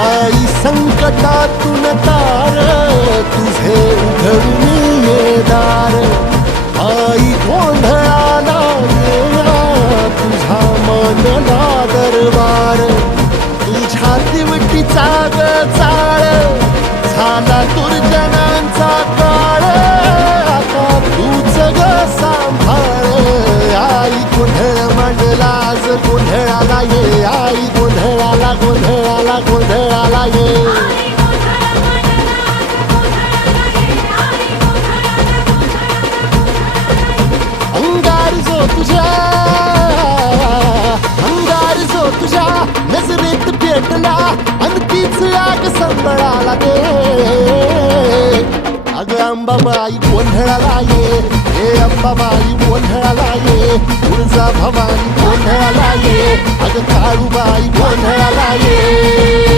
आई संकटातून तार तुझे उघडून ये दार. आई गोंधळाला येणा तुझा मनला दरबार. तुझ्या दिवटीचा ग चाळ झाला दुर्जनांचा काळ. आता तूच ग सांभाळ. आई गोंधळ मांडला आज गोंधळाला ये. आई गोंधळाला गोंधळाला गोंधळाला ये. अंगार जो तुझ्या नजरेत पेटला अन तीच आग संबळाला दे. अग अंबाबाई गोंधळाला ये. हे अंबाबाई गोंधळाला ये. तुळजा भवानी गोंधळाला ये. अग काळूबाई गोंधळाला ये.